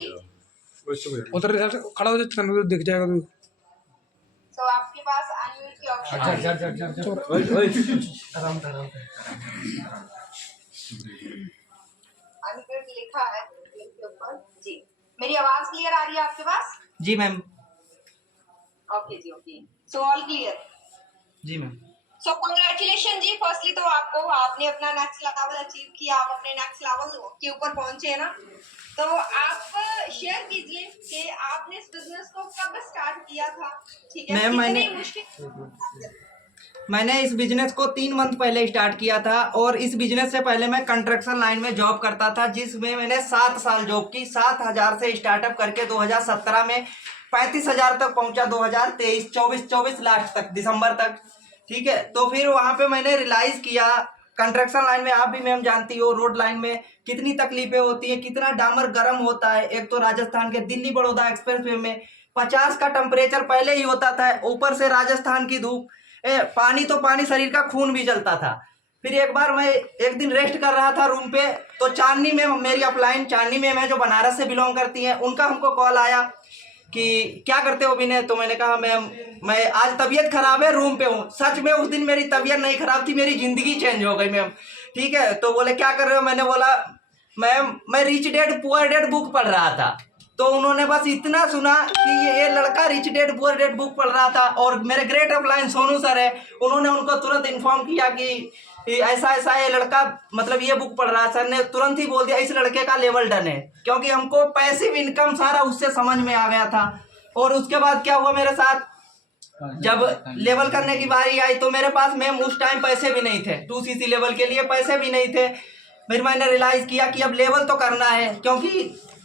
उधर खड़ा हो जाए दिख जाएगा तू। तो आपके पास अनम्यूट की ऑप्शन है। अनम्यूट लिखा है इसके ऊपर जी। मेरी आवाज क्लियर आ रही है आपके पास? जी मैम। ओके जी, ओके। So all clear? जी मैम। सो कांग्रेचुलेशन जी। फर्स्टली तो आपने अपना नेक्स्ट लेवल अचीव किया, आप अपने नेक्स्ट लेवल के ऊपर पहुंचे ना। तो आप शेयर कीजिए कि आपने इस बिजनेस को कब स्टार्ट किया था, ठीक है? मैम मैंने इस बिजनेस को 3 मंथ पहले स्टार्ट किया था और इस बिजनेस से पहले मैं कंस्ट्रक्शन लाइन में जॉब करता था, जिसमें मैंने 7 साल जॉब की। 7,000 से स्टार्टअप करके 2017 में 35,000 तक पहुंचा। 2023 24 लास्ट तक, दिसंबर तक, ठीक है। तो फिर वहां पे मैंने रियलाइज किया, कंस्ट्रक्शन लाइन में आप भी मैम जानती हो, रोड लाइन में कितनी तकलीफें होती हैं, कितना डामर गर्म होता है। एक तो राजस्थान के दिल्ली बड़ौदा एक्सप्रेस वे में 50 का टेम्परेचर पहले ही होता था, ऊपर से राजस्थान की धूप, पानी तो पानी, शरीर का खून भी जलता था। फिर एक बार मैं एक दिन रेस्ट कर रहा था रूम पे, तो चांदनी में मेरी अपलाइन, चांदनी में मैं जो बनारस से बिलोंग करती हैं, उनका हमको कॉल आया कि क्या करते हो विनय। तो मैंने कहा मैम मैं आज तबीयत खराब है, रूम पे हूँ। सच में उस दिन मेरी तबीयत नहीं खराब थी, मेरी जिंदगी चेंज हो गई मैम, ठीक है। तो बोले क्या कर रहे हो, मैंने बोला मैम मैं rich dad poor dad book पढ़ रहा था। तो उन्होंने बस इतना सुना कि ये लड़का rich dad poor dad book पढ़ रहा था और मेरे ग्रेट अपलाइन सोनू सर है, उन्होंने उनको तुरंत इन्फॉर्म किया कि ऐसा ऐसा ये लड़का मतलब ये बुक पढ़ रहा है। सर ने तुरंत ही बोल दिया इस लड़के का लेवल डन है, क्योंकि हमको पैसिव इनकम सारा उससे समझ में आ गया था। और उसके बाद क्या हुआ मेरे साथ, जब लेवल करने की बारी आई तो मेरे पास मैम उस टाइम पैसे भी नहीं थे, 2cc लेवल के लिए पैसे भी नहीं थे। फिर मैंने रियलाइज किया कि अब लेवल तो करना है, क्योंकि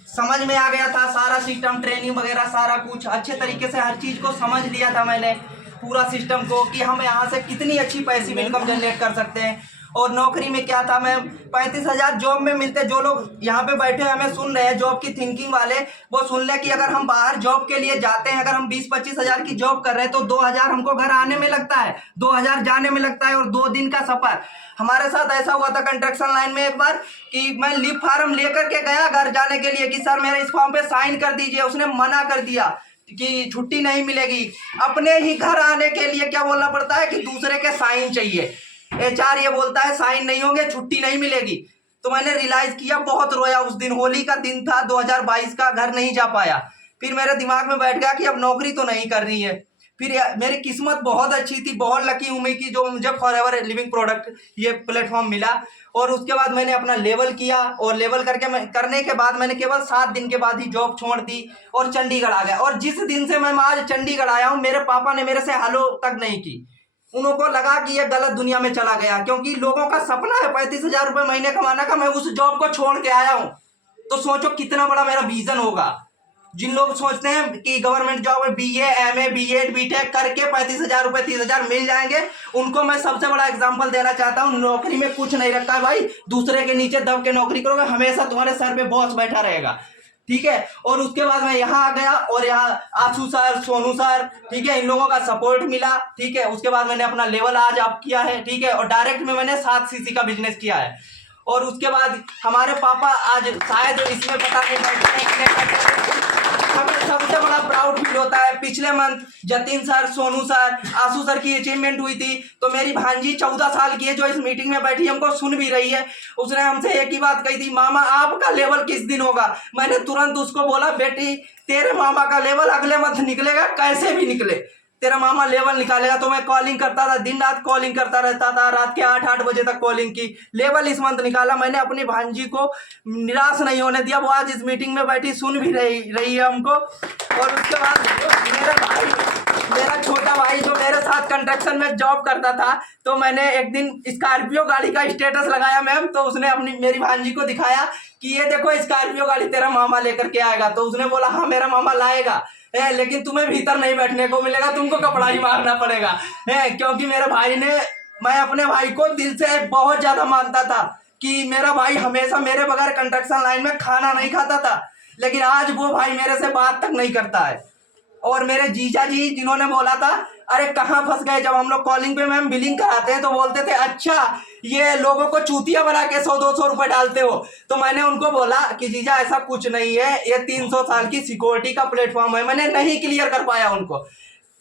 समझ में आ गया था सारा सिस्टम, ट्रेनिंग वगैरह सारा कुछ अच्छे तरीके से हर चीज़ को समझ लिया था मैंने, पूरा सिस्टम को, कि हम यहाँ से कितनी अच्छी पैसिव इनकम जनरेट कर सकते हैं। और नौकरी में क्या था मैम, 35,000 जॉब में मिलते। जो लोग यहाँ पे बैठे हमें सुन रहे हैं जॉब की थिंकिंग वाले, वो सुन ले कि अगर हम बाहर जॉब के लिए जाते हैं, अगर हम 20-25 हजार की जॉब कर रहे हैं तो 2,000 हमको घर आने में लगता है, 2,000 जाने में लगता है और 2 दिन का सफर। हमारे साथ ऐसा हुआ था कंस्ट्रक्शन लाइन में एक बार कि मैं लीव फार्म लेकर के गया घर जाने के लिए कि सर मेरे इस फॉर्म पे साइन कर दीजिए, उसने मना कर दिया कि छुट्टी नहीं मिलेगी। अपने ही घर आने के लिए क्या बोलना पड़ता है कि दूसरे के साइन चाहिए, HR ये बोलता है साइन नहीं होंगे छुट्टी नहीं मिलेगी। तो मैंने रियलाइज किया, बहुत रोया उस दिन, होली का दिन था 2022 का, घर नहीं जा पाया। फिर मेरे दिमाग में बैठ गया कि अब नौकरी तो नहीं कर रही है। फिर मेरी किस्मत बहुत अच्छी थी, बहुत लकी हूँ मैं कि जो मुझे फॉरएवर लिविंग प्रोडक्ट ये प्लेटफॉर्म मिला। और उसके बाद मैंने अपना लेवल किया और लेवल करने के बाद मैंने केवल 7 दिन के बाद ही जॉब छोड़ दी और चंडीगढ़ आ गया। और जिस दिन से मैं आज चंडीगढ़ आया हूँ, मेरे पापा ने मेरे से हेलो तक नहीं की। उनको लगा कि ये गलत दुनिया में चला गया, क्योंकि लोगों का सपना है 35,000 रुपए महीने कमाने का, मैं उस जॉब को छोड़ के आया हूँ। तो सोचो कितना बड़ा मेरा विजन होगा। जिन लोग सोचते हैं कि गवर्नमेंट जॉब में BA MA BEd BTech करके 35,000 रुपए 30,000 मिल जाएंगे, उनको मैं सबसे बड़ा एग्जांपल देना चाहता हूँ। नौकरी में कुछ नहीं रखा है भाई, दूसरे के नीचे दब के नौकरी करोगे, हमेशा तुम्हारे सर पे बॉस बैठा रहेगा, ठीक है। और उसके बाद मैं यहाँ आ गया और यहाँ आशु सर, सोनू सर, ठीक है, इन लोगों का सपोर्ट मिला, ठीक है। उसके बाद मैंने अपना लेवल आज अप किया है, ठीक है, और डायरेक्ट में मैंने 7cc का बिजनेस किया है। और उसके बाद हमारे पापा आज शायद इसमें पता नहीं बैठे, हमें सबसे बड़ा प्राउड फील होता है। पिछले month Jatin sir, Sonu sir, Ashu sir की अचीवमेंट हुई थी, तो मेरी भांजी 14 साल की है जो इस मीटिंग में बैठी हमको सुन भी रही है, उसने हमसे एक ही बात कही थी, मामा आपका लेवल किस दिन होगा। मैंने तुरंत उसको बोला बेटी तेरे मामा का लेवल अगले मंथ निकलेगा, कैसे भी निकले तेरा मामा लेवल निकालेगा। तो मैं कॉलिंग करता था, दिन रात कॉलिंग करता रहता था, रात के 8 बजे तक कॉलिंग की। लेवल इस मंथ निकाला मैंने। अपनी भांजी को निराश नहीं होने दिया, वो आज इस मीटिंग में बैठी सुन भी रही है हमको। और उसके बाद मेरा छोटा भाई जो मेरे साथ कंस्ट्रक्शन में जॉब करता था, तो मैंने एक दिन स्कॉर्पियो गाड़ी का स्टेटस लगाया मैम, तो उसने अपनी मेरी भांजी को दिखाया कि ये देखो स्कॉर्पियो गाड़ी तेरा मामा लेकर के आएगा। तो उसने बोला हाँ मेरा मामा लाएगा, लेकिन तुम्हें भीतर नहीं बैठने को मिलेगा, तुमको कपड़ा ही मारना पड़ेगा, क्योंकि मेरे भाई ने, मैं अपने भाई को दिल से बहुत ज्यादा मानता था कि मेरा भाई हमेशा मेरे बगैर कंस्ट्रक्शन लाइन में खाना नहीं खाता था, लेकिन आज वो भाई मेरे से बात तक नहीं करता है। और मेरे जीजा जी जिन्होंने बोला था अरे कहाँ फंस गए, जब हम लोग कॉलिंग पे मैम बिलिंग कराते हैं तो बोलते थे अच्छा ये लोगों को चूतिया बना के 100-200 रुपए डालते हो। तो मैंने उनको बोला कि जीजा ऐसा कुछ नहीं है, ये 300 साल की सिक्योरिटी का प्लेटफॉर्म है। मैंने नहीं क्लियर कर पाया उनको,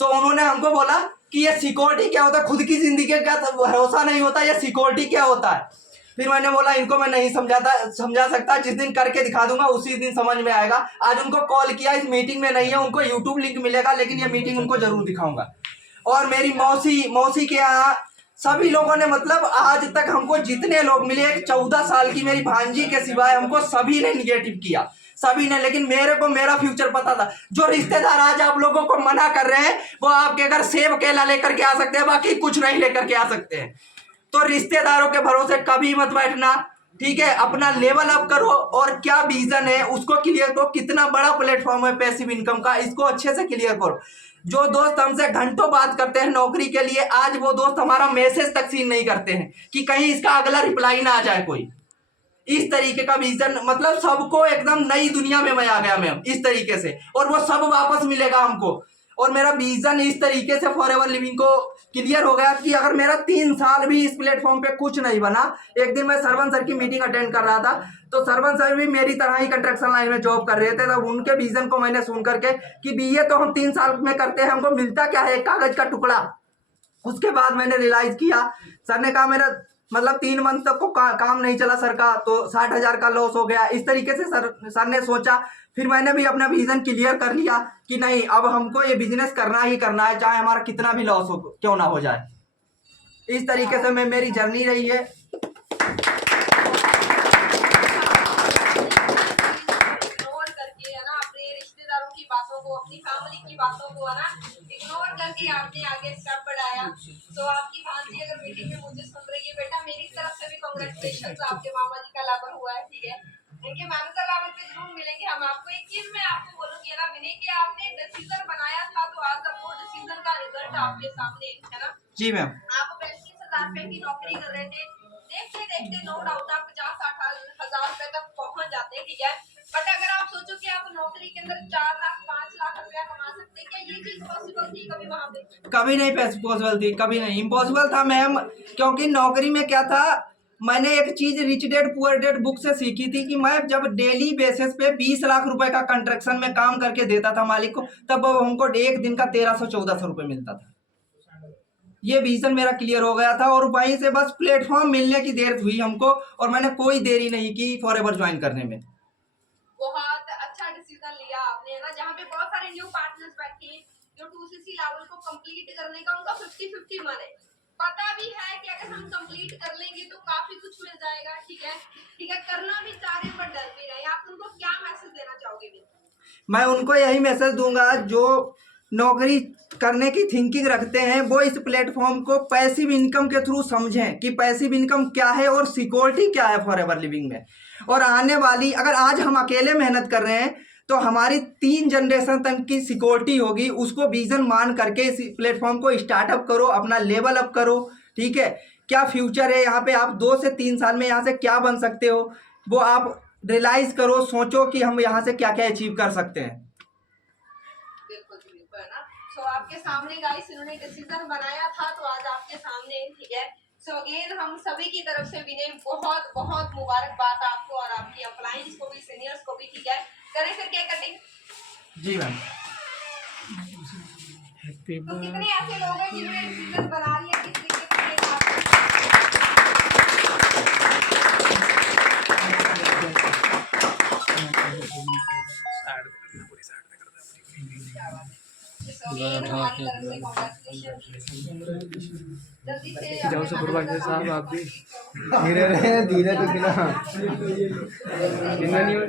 तो उन्होंने हमको बोला कि ये सिक्योरिटी क्या होता है, खुद की जिंदगी का भरोसा नहीं होता, ये सिक्योरिटी क्या होता है। फिर मैंने बोला इनको मैं नहीं समझा सकता, जिस दिन करके दिखा दूंगा उसी दिन समझ में आएगा। आज उनको कॉल किया, इस मीटिंग में नहीं है, उनको यूट्यूब लिंक मिलेगा, लेकिन ये मीटिंग उनको जरूर दिखाऊंगा। और मेरी मौसी के यहाँ सभी लोगों ने, मतलब आज तक हमको जितने लोग मिले, 14 साल की मेरी भांजी के सिवाय हमको सभी ने निगेटिव किया, सभी ने। लेकिन मेरे को मेरा फ्यूचर पता था। जो रिश्तेदार आज आप लोगों को मना कर रहे हैं वो आपके घर सेब केला लेकर के आ सकते हैं, बाकी कुछ नहीं लेकर के आ सकते हैं। तो रिश्तेदारों के भरोसे कभी मत बैठना, ठीक है। अपना लेवल अप करो और क्या विजन है उसको क्लियर करो। कितना बड़ा प्लेटफॉर्म है पैसिव इनकम का, इसको अच्छे से क्लियर करो। जो दोस्त हमसे घंटों बात करते हैं नौकरी के लिए, आज वो दोस्त हमारा मैसेज तक सीन नहीं करते हैं कि कहीं इसका अगला रिप्लाई ना आ जाए कोई। इस तरीके का विजन, मतलब सबको एकदम नई दुनिया में मैं आ गया मैम इस तरीके से, और वो सब वापस मिलेगा हमको। और मेरा विजन इस तरीके से फॉरएवर लिविंग को क्लियर हो गया कि अगर मेरा 3 साल भी इस प्लेटफॉर्म पे कुछ नहीं बना। एक दिन मैं सरवन सर की मीटिंग अटेंड कर रहा था, तो सरवन सर भी मेरी तरह ही कंस्ट्रक्शन लाइन में जॉब कर रहे थे। तब उनके विजन को मैंने सुन करके कि बीए तो हम 3 साल में करते हैं, हमको मिलता क्या है, एक कागज का टुकड़ा। उसके बाद मैंने रियलाइज किया, सर ने कहा मेरा मतलब 3 मंथ तक को काम नहीं चला सर का, तो 60,000 का लॉस हो गया। इस तरीके से सर ने सोचा। फिर मैंने भी अपना विजन क्लियर कर लिया कि नहीं, अब हमको ये बिजनेस करना ही करना है, चाहे हमारा कितना भी लॉस हो क्यों ना हो जाए। इस तरीके से मेरी जर्नी रही है। अपनी फैमिली की बातों को है ना इग्नोर करके आपने आगे स्टेप बढ़ाया। तो आपकी भांजी अगर मीटिंग में मुझे सुन रही है, बेटा मेरी तरफ से भी कांग्रेचुलेशन, आपके मामा जी का लाभ हुआ है, ठीक है। इनके मैनेजर लाभ पे जरूर मिलेंगे हम आपको। एक चीज मैं आपको बोलूंगी ना विनय, कि आपने डिसीजन बनाया था तो आज अब वो डिसीजन का रिजल्ट आपके सामने है ना। जी मैम। आप 35,000 रुपए की नौकरी कर रहे थे, देखते देखते नो डाउट आप 50-60,000 रुपए तक पहुंच जाते हैं, ठीक है। बट अगर आप सोचो कि आप नौकरी के अंदर 4 लाख 5 लाख रुपया कमा सकते हैं, क्या ये चीज पॉसिबल थी कभी वहां पे? कभी नहीं पॉसिबल थी, कभी नहीं, इम्पॉसिबल था मैम। क्योंकि नौकरी में क्या था, मैंने एक चीज rich dad poor dad book से सीखी थी कि मैं जब डेली बेसिस पे 20 लाख रुपए का कंस्ट्रक्शन में काम करके देता था मालिक को, तब हमको एक दिन का 1300-1400 रुपए मिलता था। ये विजन मेरा क्लियर हो गया था और वहीं से बस प्लेटफॉर्म मिलने की देर हुई हमको, और मैंने कोई देरी नहीं की फॉरएवर ज्वाइन करने में। बहुत अच्छा डिसीजन लिया आपने, है ना। जहाँ पे बहुत सारे न्यू पार्टनर्स बैठे हैं जो 2cc लेवल को कंप्लीट करने का उनका 50-50 मन है। पता भी है कि अगर हम कंप्लीट कर लेंगे तो काफी कुछ मिल जाएगा, ठीक है, ठीक है। करना भी चाह रहे पर डर भी रहे। आप उनको क्या मैसेज देना चाहोगे? मैं उनको यही मैसेज दूंगा, जो नौकरी करने की थिंकिंग रखते हैं वो इस प्लेटफॉर्म को पैसिव इनकम के थ्रू समझें कि पैसिव इनकम क्या है और सिक्योरिटी क्या है फॉरएवर लिविंग में। और आने वाली, अगर आज हम अकेले मेहनत कर रहे हैं तो हमारी 3 जनरेशन तक की सिक्योरिटी होगी। उसको विजन मान करके इस प्लेटफॉर्म को स्टार्टअप करो, अपना लेवल अप करो, ठीक है। क्या फ्यूचर है यहाँ पे, आप 2 से 3 साल में यहाँ से क्या बन सकते हो वो आप रियलाइज करो, सोचो कि हम यहाँ से क्या क्या अचीव कर सकते हैं। तो आपके सामने गाइस इन्होंने डिसीजन बनाया था तो आज आपके सामने, ठीक है। सो अगेन हम सभी की तरफ से विनय बहुत बहुत मुबारकबाद आपको और आपकी अप्लायंस को भी, सीनियर्स को भी, ठीक है। करें फिर केक कटिंग। जी मैम। तो कितने ऐसे लोग हैं जिन्होंने डिसीजन बना लिया किस तरीके से जाओ सुपरवाइजर साहब आप भी धीरे रहे, धीरे तो गिना नहीं हो